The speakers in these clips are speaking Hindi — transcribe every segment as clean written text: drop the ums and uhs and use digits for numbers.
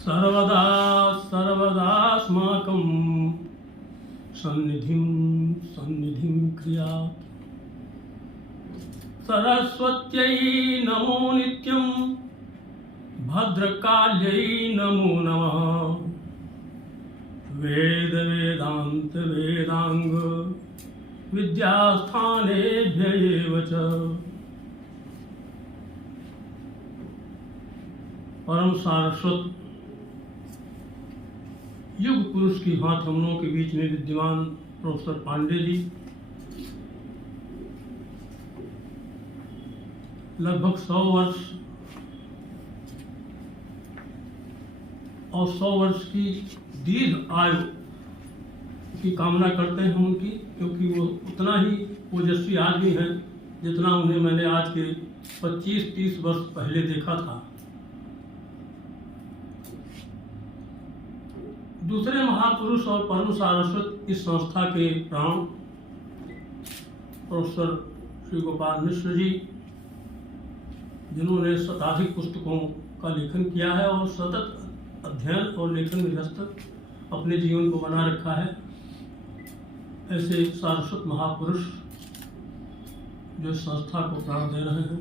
सर्वदा सर्वदास्माकं सन्निधिं क्रियात्। सरस्वत्यै नमो नित्यं, भद्रकाल्यै नमो नमः। वेद वेदांत वेदांग विद्यास्थानेभ्य एव च। परम सारस्वत युग पुरुष की भांति हम लोगों के बीच में विद्यमान प्रोफेसर पांडे जी लगभग 100 वर्ष और 100 वर्ष की दीर्घ आयु की कामना करते हैं उनकी, क्योंकि वो उतना ही ओजस्वी आदमी हैं जितना उन्हें मैंने आज के 25-30 वर्ष पहले देखा था। दूसरे महापुरुष और परम सारस्वत इस संस्था के प्राण प्रोफेसर श्री गोपाल मिश्र जी, जिन्होंने शताधिक पुस्तकों का लेखन किया है और सतत अध्ययन और लेखन में व्यस्त अपने जीवन को बना रखा है, ऐसे सारस्वत महापुरुष जो संस्था को प्राण दे रहे हैं।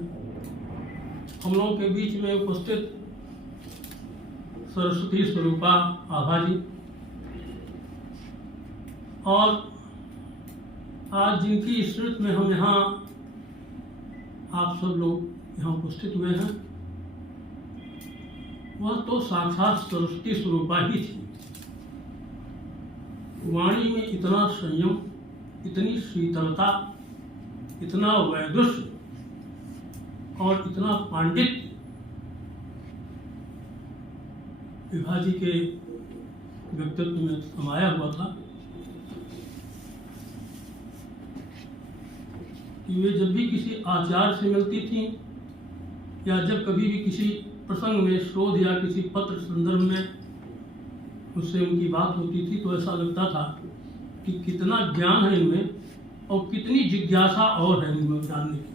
हम लोगों के बीच में उपस्थित सरस्वती स्वरूपा आभा जी, और आज जिनकी स्मृति में हम यहाँ आप सब लोग यहाँ उपस्थित हुए हैं, वह तो साक्षात सरस्वती स्वरूपा ही थी। वाणी में इतना संयम, इतनी शीतलता, इतना वैदुष्य और इतना पांडित्य विभा जी के व्यक्तित्व में समाया हुआ था कि वे जब भी किसी आचार्य से मिलती थी या जब कभी भी किसी प्रसंग में शोध या किसी पत्र संदर्भ में उससे उनकी बात होती थी, तो ऐसा लगता था कि कितना ज्ञान है इनमें और कितनी जिज्ञासा और है इनमें जानने की।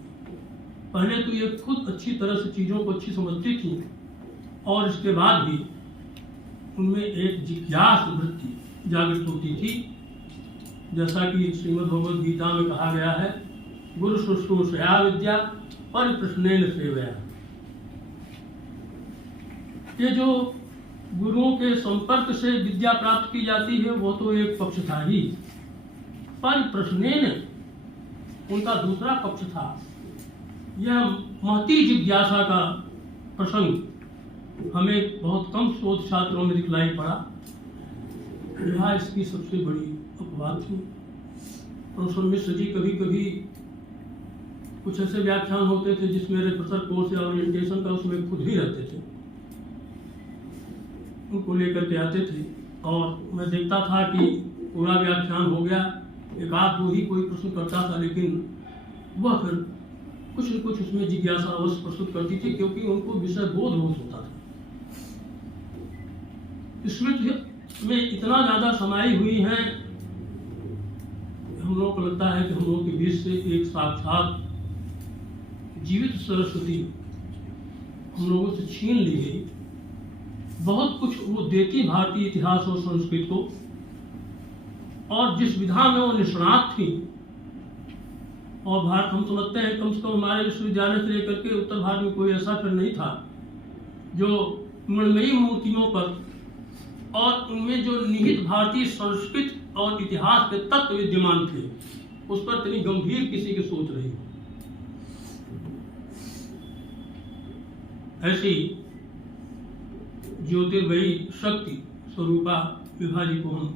पहले तो ये खुद अच्छी तरह से चीज़ों को अच्छी समझती थी और इसके बाद भी उनमें एक जिज्ञास वृत्ति जागृत होती थी। जैसा कि श्रीमद् भगवद गीता में कहा गया है, गुरु शुश्रूषया विद्या परिप्रश्नेन सेवया। ये जो गुरुओं के संपर्क से विद्या प्राप्त की जाती है वो तो एक पक्ष था ही, परिप्रश्नेन उनका दूसरा पक्ष था। यह महती जिज्ञासा का प्रसंग हमें बहुत कम शोध छात्रों में दिखलाई पड़ा। यह इसकी सबसे बड़ी अपवाद थी। प्रोफेसर मिश्र जी कभी कभी कुछ ऐसे व्याख्यान होते थे जिसमें रेफरेंस कोर्स या ओरिएंटेशन का उसमें खुद ही रहते थे, उनको लेकर के आते थे और मैं देखता था कि पूरा व्याख्यान हो गया, एक आध दो ही कोई प्रश्न करता था, लेकिन वह फिर कुछ न कुछ उसमें जिज्ञासा अवश्य प्रस्तुत करती थी, क्योंकि उनको विषय बोध होता था। स्मृति में इतना ज़्यादा समाई हुई है, हम लोगों को लगता है कि हम लोगों के बीच से एक साक्षात जीवित सरस्वती हम लोगों से छीन ली गई। बहुत कुछ वो देती भारतीय इतिहास और संस्कृति को, और जिस विधा में वो निष्णात थी, और भारत हम समझते हैं कम से कम हमारे विश्वविद्यालय से लेकर के उत्तर भारत में कोई ऐसा फिर नहीं था जो मृण्मयी मूर्तियों पर और उनमें जो निहित भारतीय संस्कृति और इतिहास के तत्व विद्यमान थे उस पर इतनी गंभीर किसी की सोच रही हो। ऐसी ज्योतिर्मयी शक्ति स्वरूपा विभा जी को हम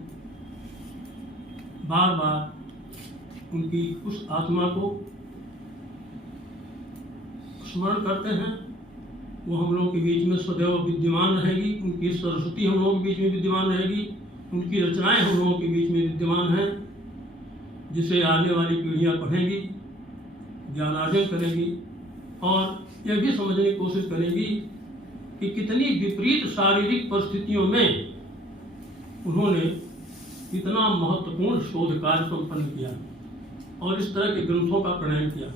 बार बार उनकी उस आत्मा को स्मरण करते हैं। वो हम लोगों के बीच में सदैव विद्यमान रहेगी, उनकी सरस्वती हम लोगों के बीच में विद्यमान रहेगी, उनकी रचनाएं हम लोगों के बीच में विद्यमान हैं, जिसे आने वाली पीढ़ियां पढ़ेंगी, ज्ञानार्जन करेंगी और यह भी समझने की कोशिश करेंगी कि कितनी विपरीत शारीरिक परिस्थितियों में उन्होंने इतना महत्वपूर्ण शोध कार्य संपन्न किया और इस तरह के ग्रंथों का प्रणयन किया।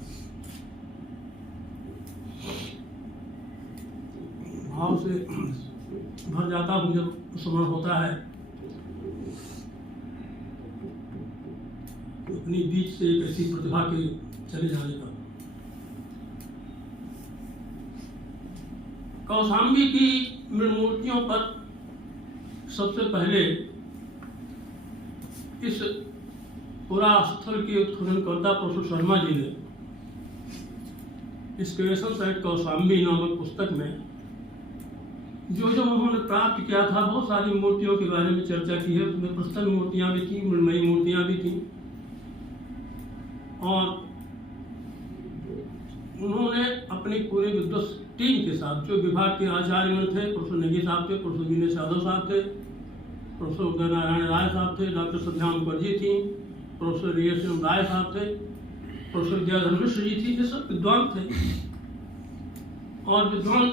भाव से भर जाता हूँ जब स्मरण होता है अपनी बीच से एक ऐसी प्रतिभा के चले जाने का। कौशाम्बी की मूर्तियों पर सबसे पहले इस पूरा स्थल के उत्खननकर्ता प्रोफेसर शर्मा जी ने एक्सकेवेशंस एट कौशाम्बी नामक पुस्तक में जो उन्होंने प्राप्त किया था, बहुत सारी मूर्तियों के बारे में चर्चा की है। उसमें प्रस्तन मूर्तियां भी थी, मृण्मयी मूर्तियां भी थी, और उन्होंने अपनी पूरे विद्वत टीम के साथ जो विभाग के आचार्यगण थे, प्रोफेसर नेगी साहब थे, प्रोफेसर दिनेश यादव साहब थे, प्रोफेसर उदय नारायण राय साहब थे, डॉक्टर सध्या मुखर्जी थी, प्रोफेसर रीएस राय साहब थे, प्रोफेसर जयाधर मिश्र जी थी। ये सब विद्वान थे और विद्वान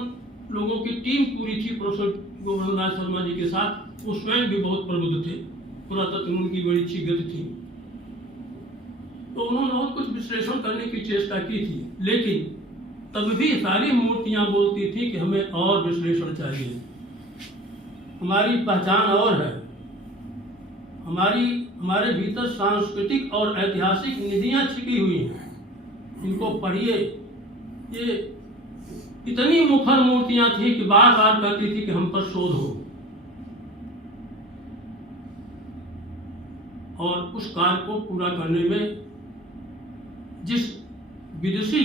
लोगों की टीम पूरी थी। प्रोफेसर गोविंद राज शर्मा जी के साथ वो स्वयं भी बहुत प्रबुद्ध थे, पुरातत्व में उनकी बड़ी अच्छी गति थी, तो उन्होंने बहुत कुछ विश्लेषण करने की चेष्टा की थी। लेकिन तब भी सारी मूर्तियां बोलती थी कि हमें और विश्लेषण चाहिए, हमारी पहचान और है, हमारे भीतर सांस्कृतिक और ऐतिहासिक निधियां छिपी हुई हैं, इनको पढ़िए। ये इतनी मुखर मूर्तियां थी कि बार बार कहती थी कि हम पर शोध हो, और उस कार्य को पूरा करने में जिस विदेशी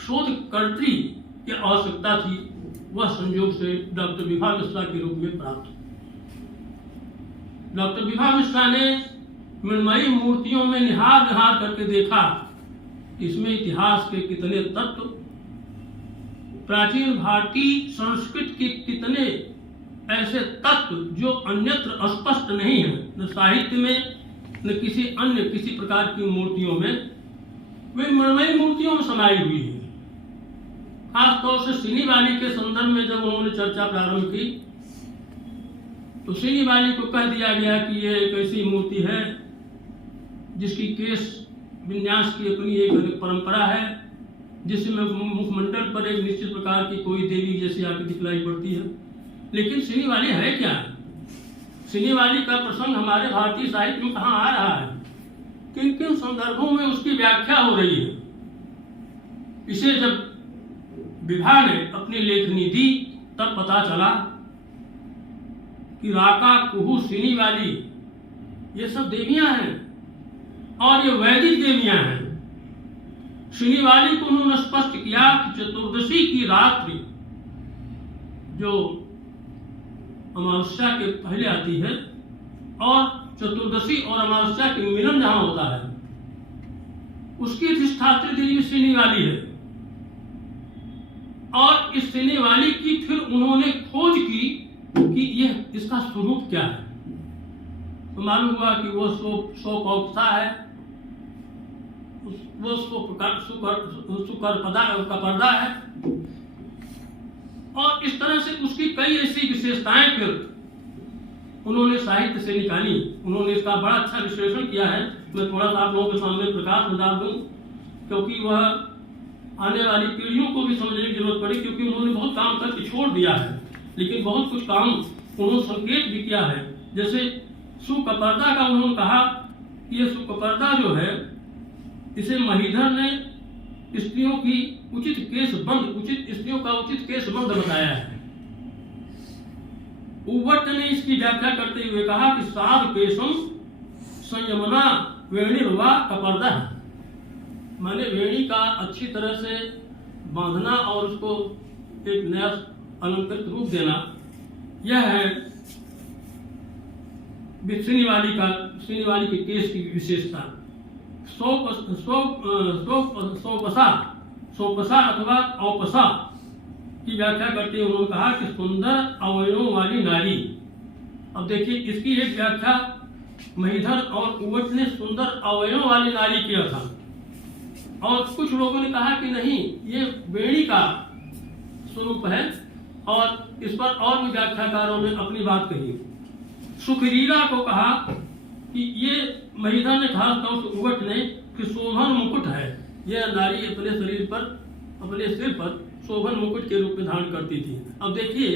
शोधकर्त्री की आवश्यकता थी वह संयोग से डॉक्टर विभा मिश्रा के रूप में प्राप्त। डॉक्टर विभा मिश्रा ने मृण्मयी मूर्तियों में निहार करके देखा इसमें इतिहास के कितने तत्व, प्राचीन भारतीय संस्कृति के कितने ऐसे तत्व जो अन्यत्र स्पष्ट नहीं है, न साहित्य में न किसी प्रकार की मूर्तियों में, वे मृण्मयी मूर्तियों में समाई हुई है। खासतौर से सिनी वाली के संदर्भ में जब उन्होंने चर्चा प्रारंभ की तो सिनी वाली को कह दिया गया कि यह एक ऐसी मूर्ति है जिसकी केश विन्यास की अपनी एक परंपरा है, जिसमें मुखमंडल पर एक निश्चित प्रकार की कोई देवी जैसी आकृति दिखलाई पड़ती है। लेकिन सिनी वाली है क्या? सिनी वाली का प्रसंग हमारे भारतीय साहित्य में कहाँ आ रहा है, किन किन संदर्भों में उसकी व्याख्या हो रही है? इसे जब विभा ने अपनी लेखनी दी तब पता चला कि राका, कुहू, सिनी वाली ये सब देवियां हैं और ये वैदिक देवियां हैं। सिनी वाली को उन्होंने स्पष्ट किया कि चतुर्दशी की रात्रि जो अमावस्या के पहले आती है और चतुर्दशी और अमावस्या के मिलन जहां होता है उसकी अधिष्ठात्री देवी सिनी वाली है। और इस सिनी वाली की फिर उन्होंने खोज की कि यह इसका स्वरूप क्या है, तो मालूम हुआ कि वो शोकौपसा है, वो कपर्दा है, और इस तरह से उसकी कई ऐसी विशेषताएं फिर उन्होंने साहित्य से निकाली। उन्होंने इसका बड़ा अच्छा विश्लेषण किया है। मैं थोड़ा सा आप लोगों के सामने प्रकाश में डाल दूं क्योंकि वह आने वाली पीढ़ियों को भी समझने की जरूरत पड़ी, क्योंकि उन्होंने बहुत काम करके छोड़ दिया है लेकिन बहुत कुछ काम उन्होंने संकेत भी किया है। जैसे सुकपर्दा का उन्होंने कहा कि ये सुकपर्दा जो है इसे महीधर ने स्त्रियों की स्त्रियों का उचित केस बंद बताया है। उवट ने इसकी व्याख्या करते हुए कहा कि साध केशम संयमना वेणीर्वा कपर्दा, माने वेणी का अच्छी तरह से बांधना और उसको एक नया अलंकृत रूप देना, यह है सिनी वाली के केस की विशेषता। सोपसा अथवा औपसा की व्याख्या करते हुए उन्होंने कहा कि सुंदर अवयवों वाली नारी। अब देखिए इसकी एक व्याख्या महीधर और उवट ने सुंदर अवयवों वाली नारी किया था, और कुछ लोगों ने कहा कि नहीं ये वेणी का स्वरूप है, और इस पर और भी व्याख्याकारों ने अपनी बात कही। सुखरीरा को कहा कि ये महीधर ने खास तौर से उवट ने कि शोभन मुकुट है, यह नारी अपने शरीर पर अपने सिर पर शोभन मुकुट के रूप में धारण करती थी। अब देखिए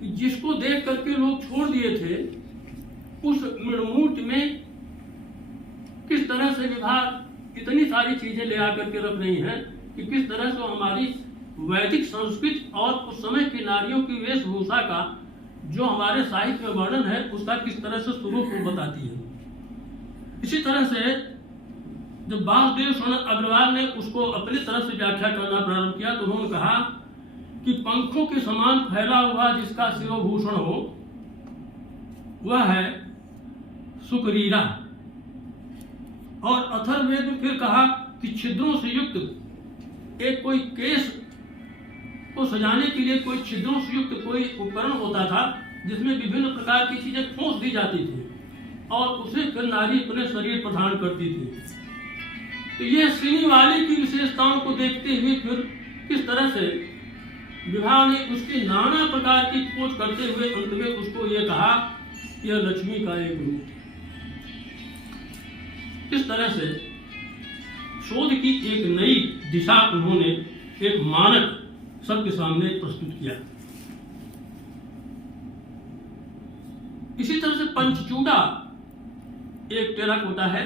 कि जिसको देख करके लोग छोड़ दिए थे, उस मृणमूर्ति में किस तरह से विभाग इतनी सारी चीजें ले आकर के रख रही हैं कि किस तरह से हमारी वैदिक संस्कृति और उस समय की नारियों की वेशभूषा का जो हमारे साहित्य में वर्णन है उसका किस तरह से स्वरूप को बताती है। इसी तरह से जब वासुदेव शरण अग्रवाल ने उसको अपनी तरफ से व्याख्या करना प्रारंभ किया तो उन्होंने कहा कि पंखों के समान फैला हुआ जिसका शिरोभूषण हो वह है सुकरीरा। और अथर्ववेद में फिर कहा कि छिद्रों से युक्त एक कोई केस को सजाने के लिए कोई छिद्रों से युक्त कोई उपकरण होता था जिसमें विभिन्न प्रकार की चीजें ठोस दी जाती थी और उसे फिर नारी अपने शरीर पर धारण करती थी। तो ये श्रीनिवाली की विशेषताओं को देखते हुए फिर किस तरह से विभाग ने उसकी नाना प्रकार की खोज करते हुए अंत में उसको ये कहा यह लक्ष्मी का एक रूप। इस तरह से शोध की एक नई दिशा उन्होंने एक मानक सबके सामने प्रस्तुत किया। इसी तरह से पंचचूड़ा एक टेराकोटा है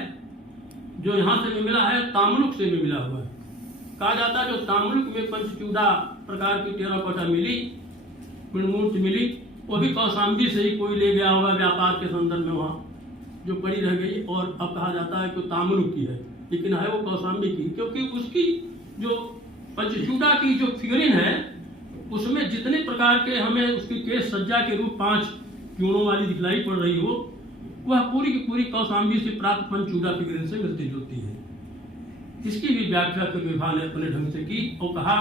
जो यहां से भी मिला है, ताम्लुक से भी मिला हुआ है। कहा जाता है जो ताम्लुक में पंचचूड़ा प्रकार की टेराकोटा मिली, मृणमूर्ति मिली, वो भी कौशाम्बी से ही कोई ले गया होगा व्यापार के संदर्भ में, वहां जो पड़ी रह गई। और अब कहा जाता है कि ताम्लुक की है, लेकिन है वो कौशाम्बी की, क्योंकि उसकी जो पंचचूड़ा की जो फिगरिन है उसमें जितने प्रकार के हमें उसकी केश सज्जा के रूप 5 क्यूणों वाली दिखलाई पड़ रही हो वह पूरी की पूरी कौशाम्बी से प्राप्त पंचचूड़ा फिगरिन से मिलती जुलती है। इसकी भी व्याख्या फिर विभाग ने अपने ढंग से की और कहा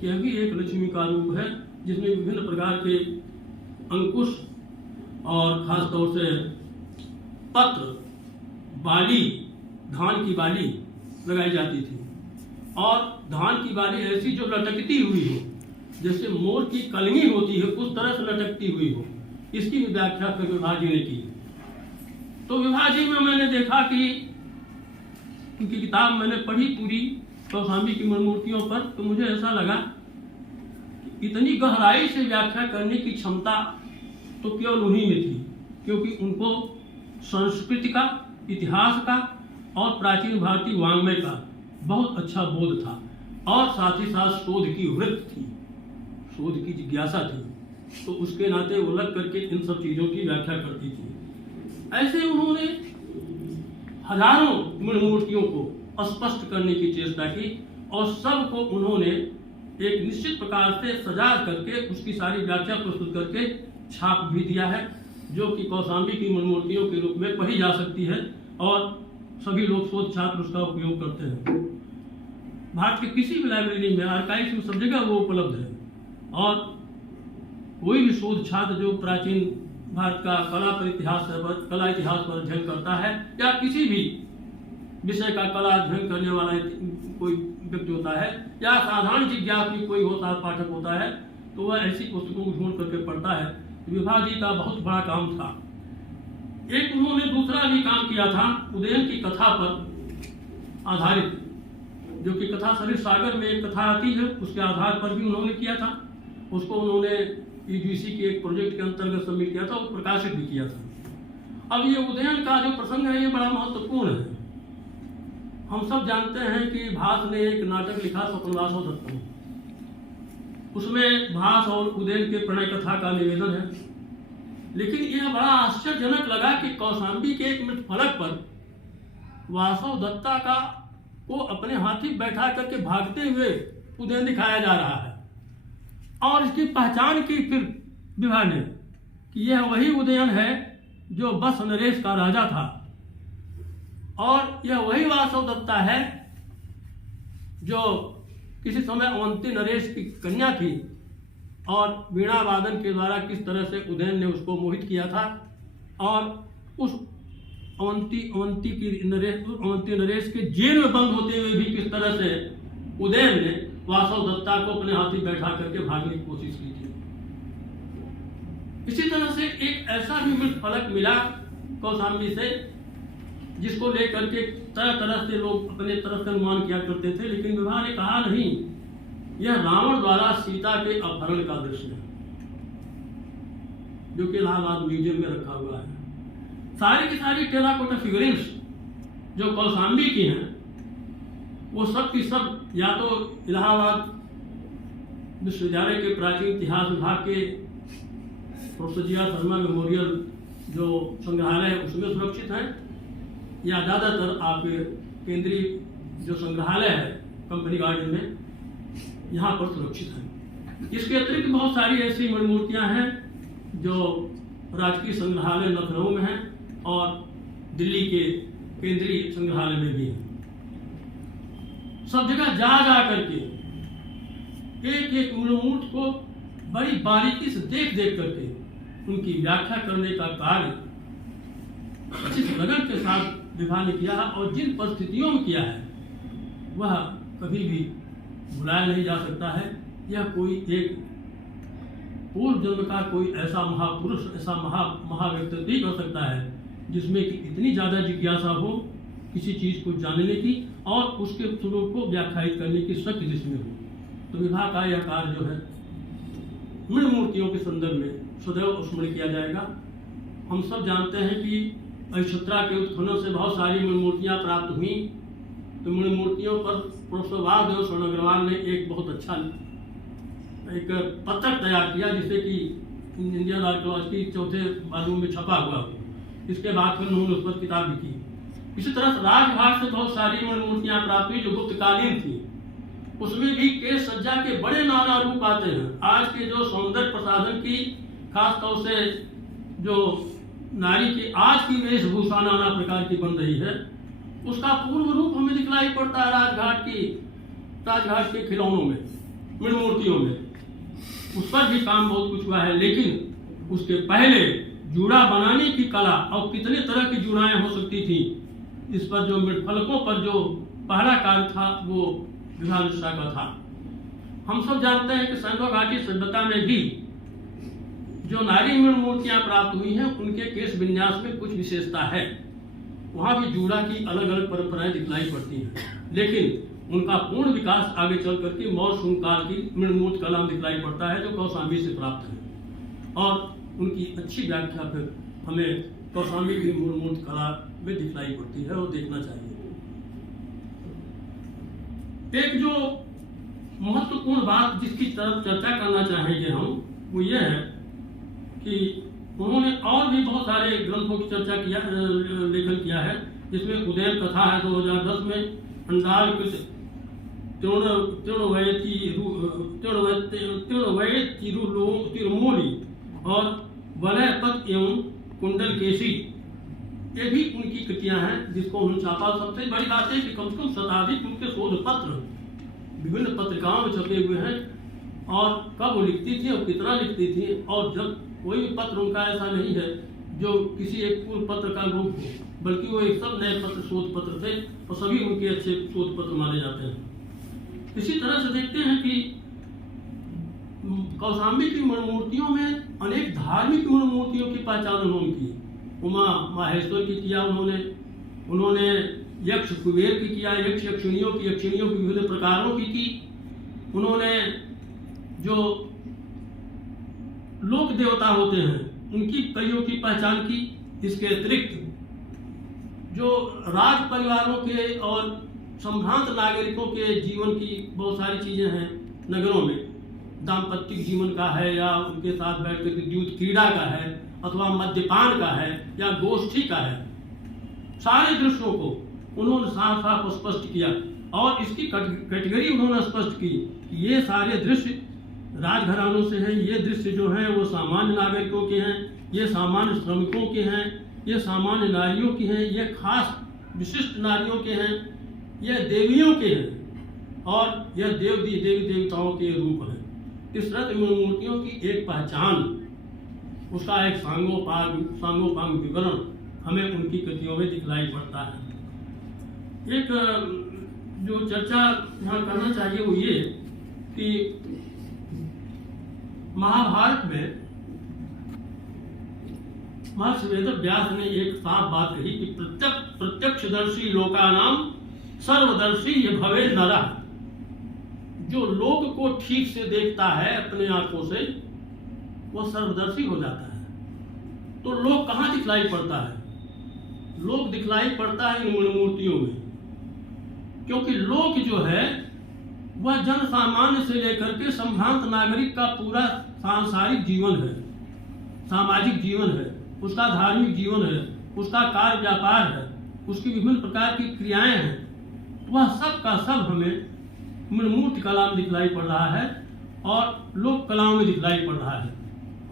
कि यह भी एक लक्ष्मी का रूप है जिसमें विभिन्न प्रकार के अंकुश और खासतौर से पत्र, बाली, धान की बाली लगाई जाती थी और धान की बाली ऐसी जो लटकती हुई हो, जैसे मोर की कलगी होती है उस तरह से लटकती हुई हो। इसकी भी व्याख्या फिर विभा जी ने की। तो विभा जी में मैंने देखा कि उनकी किताब मैंने पढ़ी पूरी कौशाम्बी की मृणमूर्तियों पर, तो मुझे ऐसा लगा कि इतनी गहराई से व्याख्या करने की क्षमता तो केवल उन्हीं में थी, क्योंकि उनको संस्कृति का, इतिहास का और प्राचीन भारतीय वाङ्मय का बहुत अच्छा बोध था और साथ ही साथ शोध की वृत्ति थी, शोध की जिज्ञासा थी। तो उसके नाते वो लग करके इन सब चीजों की व्याख्या करती थी। ऐसे उन्होंने हजारों मृणमूर्तियों को स्पष्ट करने की चेष्टा की और सबको उन्होंने एक निश्चित प्रकार से सजा करके उसकी सारी व्याख्या प्रस्तुत करके छाप भी दिया है, जो कि कौशाम्बी की मृणमूर्तियों के रूप में पढ़ी जा सकती है और सभी लोग शोध छात्र उसका उपयोग करते हैं। भारत के किसी भी लाइब्रेरी में, आर्काइव्स में, सब जगह वो उपलब्ध है और कोई भी शोध छात्र जो प्राचीन भारत का कला इतिहास पर अध्ययन करता है या किसी भी विषय का कला अध्ययन करने वाला कोई व्यक्ति होता है या साधारण जिज्ञासु भी कोई होता है, पाठक होता है, तो वह ऐसी पुस्तकों को ढूंढ करके पढ़ता है। विभा जी का बहुत बड़ा काम था। एक उन्होंने दूसरा भी काम किया था उदयन की कथा पर आधारित, जो कि कथा सरित सागर में एक कथा आती है, उसके आधार पर भी उन्होंने किया था। उसको उन्होंने यूजीसी के एक प्रोजेक्ट के अंतर्गत सबमिट किया था और प्रकाशित भी किया था। अब ये उदयन का जो प्रसंग है ये बड़ा महत्वपूर्ण है। हम सब जानते हैं कि भास ने एक नाटक लिखा स्वप्नवासो दत्तम, उसमें भास और उदयन के प्रणय कथा का निवेदन है। लेकिन यह बड़ा आश्चर्यजनक लगा कि कौशाम्बी के एक मृत फलक पर वासव दत्ता को अपने हाथी बैठा करके भागते हुए उदयन दिखाया जा रहा है और इसकी पहचान की फिर विभा ने कि यह वही उदयन है जो बस नरेश का राजा था और यह वही वासव दत्ता है जो किसी समय अवंती नरेश की कन्या थी और वीणा वादन के द्वारा किस तरह से उदयन ने उसको मोहित किया था और उस अवंती नरेश के जेल में बंद होते हुए भी किस तरह से उदयन ने वासव दत्ता को अपने हाथी बैठा करके भागने की कोशिश की थी। इसी तरह से एक ऐसा भी मृत फलक मिला कौशाम्बी से जिसको लेकर के तरह तरह से लोग अपने तरफ से अनुमान किया करते थे, लेकिन विभा ने कहा नहीं यह रावण द्वारा सीता के अपहरण का दृश्य है, जो कि इलाहाबाद म्यूजियम में रखा हुआ है। सारी की सारी टेराकोटा फिगरिंग्स जो कौशाम्बी की हैं, वो सब की सब या तो इलाहाबाद विश्वविद्यालय के प्राचीन इतिहास विभाग के professor G R Sharma memorial जो संग्रहालय है उसमें सुरक्षित हैं, या ज़्यादातर आपके केंद्रीय जो संग्रहालय है कंपनी गार्डन में, यहाँ पर सुरक्षित हैं। इसके अतिरिक्त बहुत सारी ऐसी मूर्तियाँ हैं जो राजकीय संग्रहालय लखनऊ में हैं और दिल्ली के केंद्रीय संग्रहालय में भी हैं। सब जगह जा करके एक एक मूर्ति को बड़ी बारीकी से देख करके उनकी व्याख्या करने का कार्य जिस लगन के साथ विभाग ने किया है और जिन परिस्थितियों में किया है वह कभी भी भुलाया नहीं जा सकता है। यह कोई एक पूर्व जन्म का कोई ऐसा महापुरुष, ऐसा महाव्यक्तित्व ही कर सकता है जिसमें कि इतनी ज़्यादा जिज्ञासा हो किसी चीज़ को जानने की और उसके स्वरूप को व्याख्यायित करने की शक्ति जिसमें हो। तो विभाग का यह कार्य जो है मृण मूर्तियों के संदर्भ में सदैव स्मरण किया जाएगा। हम सब जानते हैं कि अहिछत्रा के उत्खनन से बहुत सारी मृण मूर्तियाँ प्राप्त हुई। तो मृण मूर्तियों पर प्रोफेसर वासुदेव स्वर्ण अग्रवाल ने एक बहुत अच्छा एक पत्र तैयार किया जिसे कि इंडियन आर्कियोलॉजी चौथे वॉल्यूम में छपा हुआ हो। इसके बाद फिर उन्होंने उस पर किताब लिखी। इसी तरह राजघाट से बहुत सारी मृण मूर्तियाँ प्राप्त हुई जो गुप्तकालीन थी। उसमें भी केश सज्जा के बड़े नाना रूप आते हैं। आज के जो सौंदर्य प्रसाधन की खास तौर से जो नारी की आज की वेशभूषा नाना प्रकार की बन रही है, उसका पूर्व रूप हमें दिखलाई पड़ता है राजघाट के खिलौनों में, मृण मूर्तियों में। उस पर भी काम बहुत कुछ हुआ है, लेकिन उसके पहले जूड़ा बनाने की कला और कितने तरह की जूड़ाएं हो सकती थी, इस पर जो मृतफलकों पर जो पहला कार्य था वो विभाग मिश्रा का था। हम सब जानते हैं कि संगम घाटी सभ्यता में भी जो नारी मृण मूर्तियां प्राप्त हुई हैं उनके केश विन्यास में कुछ विशेषता है। वहाँ भी जूड़ा की अलग अलग परंपराएं दिखलाई पड़ती हैं, लेकिन उनका पूर्ण विकास आगे चल करके मौर्य शुंग काल की मृण मूर्ति कला में दिखलाई पड़ता है जो कौशाम्बी से प्राप्त है। और उनकी अच्छी व्याख्या फिर हमें कौशाम्बी की मृण मूर्ति कला में दिखलाई पड़ती है और देखना चाहिए। एक जो महत्वपूर्ण बात जिसकी तरफ चर्चा करना चाहेंगे हम, वो ये है कि उन्होंने और भी बहुत सारे ग्रंथों की चर्चा किया, लेखन किया है, जिसमें उदयन कथा है 2010 में, अंडालकृत तिरुमूली और वलयपत एवं कुंडल केसी, ये भी उनकी कृतियां हैं जिसको उन्होंने छापा। सबसे बड़ी बात है कि कम से कम शताधिक उनके शोध पत्र विभिन्न पत्रिकाओं में छपे हुए हैं, और कब वो लिखती थी और कितना लिखती थी, और जब कोई भी पत्र उनका ऐसा नहीं है जो किसी एक पूर्व पत्र का रूप हो, बल्कि वो एक सब नए पत्र शोध पत्र थे और सभी उनके अच्छे शोध पत्र माने जाते हैं। इसी तरह से देखते हैं कि कौशाम्बी की मृण मूर्तियों में अनेक धार्मिक मृण मूर्तियों की पहचान उन्होंने की। उमा माहेश्वर की किया उन्होंने यक्ष कुबेर की किया, यक्षिणियों की विभिन्न प्रकारों की उन्होंने जो लोक देवता होते हैं उनकी कईयों की पहचान की। इसके अतिरिक्त जो राज परिवारों के और संभ्रांत नागरिकों के जीवन की बहुत सारी चीजें हैं नगरों में, दाम्पत्य जीवन का है या उनके साथ बैठ कर द्यूत क्रीड़ा का है अथवा मद्यपान का है या गोष्ठी का है, सारे दृश्यों को उन्होंने साफ साफ स्पष्ट किया और इसकी कैटेगरी उन्होंने स्पष्ट की कि ये सारे दृश्य राजघरानों से हैं, ये दृश्य जो हैं वो सामान्य नागरिकों के हैं, ये सामान्य श्रमिकों के हैं, ये सामान्य नारियों की हैं, ये खास विशिष्ट नारियों के हैं, ये देवियों के हैं और यह देवी देवताओं के रूप हैं। इस रत्न मूर्तियों की एक पहचान, उसका एक सांगोपांग विवरण हमें उनकी कृतियों में दिखलाई पड़ता है। एक जो चर्चा यहाँ करना चाहिए वो ये कि महाभारत में महर्षि वेदव्यास ने एक साफ बात कही कि प्रत्यक्षदर्शी लोकानाम सर्वदर्शी ये भवे नरः। जो लोक को ठीक से देखता है अपने आंखों से, वह सर्वदर्शी हो जाता है। तो लोक कहाँ दिखलाई पड़ता है? लोक दिखलाई पड़ता है इन मूर्तियों में, क्योंकि लोक जो है वह जन सामान्य से लेकर के संभ्रांत नागरिक का पूरा सांसारिक जीवन है, सामाजिक जीवन है, उसका धार्मिक जीवन है, उसका कार्य व्यापार है, उसकी विभिन्न प्रकार की क्रियाएं हैं। वह सब का सब हमें मूर्ति कला में दिखलाई पड़ रहा है और लोक कलाओं में दिखलाई पड़ रहा है।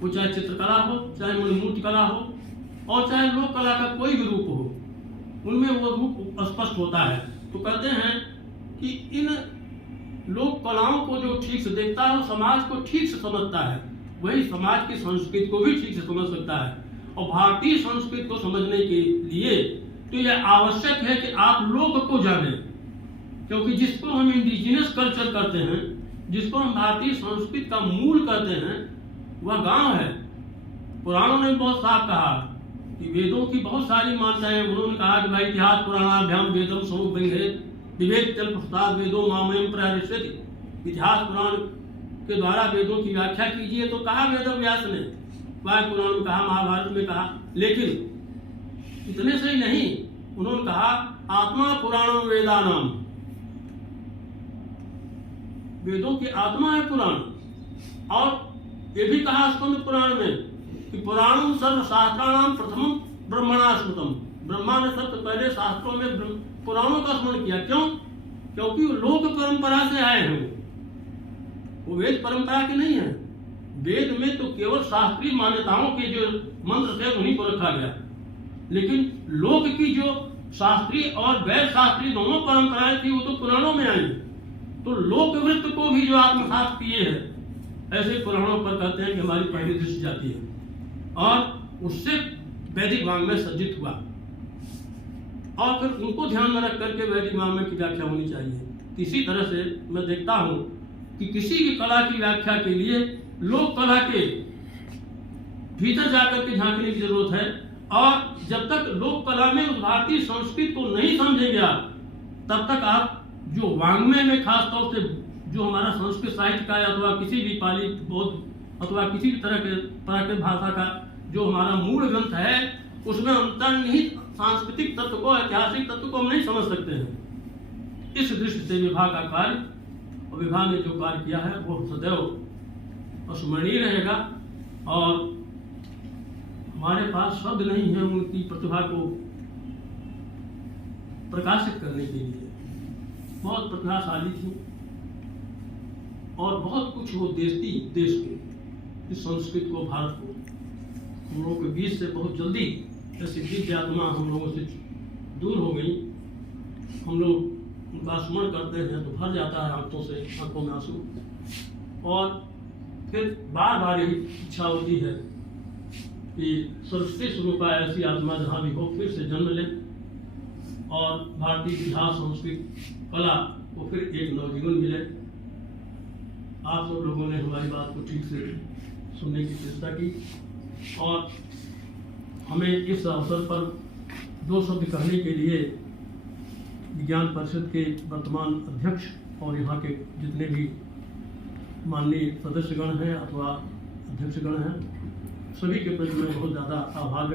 वो चाहे चित्रकला हो, चाहे मूर्ति कला हो, और चाहे लोक कला का कोई भी रूप हो, उनमें वो रूप स्पष्ट होता है। तो कहते हैं कि इन लोक कलाओं को जो ठीक से देखता है वो समाज को ठीक से समझता है, वही समाज की संस्कृति को भी ठीक से समझ सकता है। और भारतीय संस्कृति को समझने के लिए तो यह आवश्यक है कि आप लोक को जानें, क्योंकि जिसको हम इंडिजिनस कल्चर करते हैं, जिसको हम भारतीय संस्कृति का मूल कहते हैं, वह गांव है। पुराणों ने बहुत साफ कहा कि वेदों की बहुत सारी मान्यताएं, उन्होंने कहा कि भाई इतिहास पुराणाभ्याम वेदम समुद्भंगे विवेक चल प्रसाद वेदों मामयम प्रहर्षति। इतिहास पुराण के द्वारा वेदों की व्याख्या कीजिए, तो कहा वेद व्यास ने, वायु पुराण में कहा, महाभारत में कहा। लेकिन इतने से ही नहीं, उन्होंने कहा आत्मा पुराणम वेदानाम, वेदों की आत्मा है पुराण। और ये भी कहा स्कंद पुराण में कि पुराणम सर्व शास्त्राणाम प्रथमम ब्रह्मणा स्मृतम। ब्रह्मा ने सबसे पहले शास्त्रों में पुराणों का स्मरण किया। क्यों? क्योंकि वो लोक परंपरा से आए हैं, वो वेद परंपरा के नहीं है। वेद में तो केवल शास्त्रीय मान्यताओं के जो मंत्र थे उन्हीं को रखा गया, लेकिन लोक की जो शास्त्रीय और गैर शास्त्रीय दोनों परंपराएं थी वो तो पुराणों में आई। तो लोक वृत्त को भी जो आत्मसात किए हैं, ऐसे पुराणों पर कहते हैं कि हमारी पहली दृष्टि जाती है, और उससे वैदिक वाङ्मय सज्जित हुआ, और फिर उनको ध्यान में रख करके वैदिक वाङ्मय की व्याख्या होनी चाहिए। इसी तरह से मैं देखता हूँ कि किसी भी कला की व्याख्या के लिए लोक कला के भीतर जाकर के झांकने की जरूरत है। और जब तक लोक कला में उस भारतीय संस्कृति को नहीं समझेंगे आप, तब तक आप जो वाङ्मय में खास तौर से जो हमारा संस्कृत साहित्य का अथवा किसी भी पाली बौद्ध अथवा किसी भी तरह के प्राकृत भाषा का जो हमारा मूल ग्रंथ है, उसमें अंतर्निहित सांस्कृतिक तत्व को, ऐतिहासिक तत्व को हम नहीं समझ सकते हैं। इस दृष्टि से विभाग का कार्य और विभाग ने जो कार्य किया है वो सदैव स्मरणीय रहेगा। और हमारे पास शब्द नहीं है उनकी प्रतिभा को प्रकाशित करने के लिए। बहुत प्रतिभाशाली थी और बहुत कुछ वो देती देश के, इस संस्कृति को, भारत को। हम लोगों के बीच से बहुत जल्दी ऐसी दिव्य आत्मा हम लोगों से दूर हो गई। हम लोग उनका स्मरण करते हैं तो भर जाता है आंखों में आंसू, और फिर बार बार यही इच्छा होती है कि सरस्वती स्वरूपा ऐसी आत्मा जहाँ भी हो फिर से जन्म ले, और भारतीय इतिहास, संस्कृति, कला को फिर एक नवजीवन मिले। आप सब लोगों ने हमारी बात को ठीक से सुनने की चेष्टा की, और हमें इस अवसर पर दो शब्द कहने के लिए विज्ञान परिषद के वर्तमान अध्यक्ष और यहाँ के जितने भी माननीय सदस्यगण हैं अथवा अध्यक्षगण हैं, सभी के प्रति मैं बहुत ज़्यादा आभार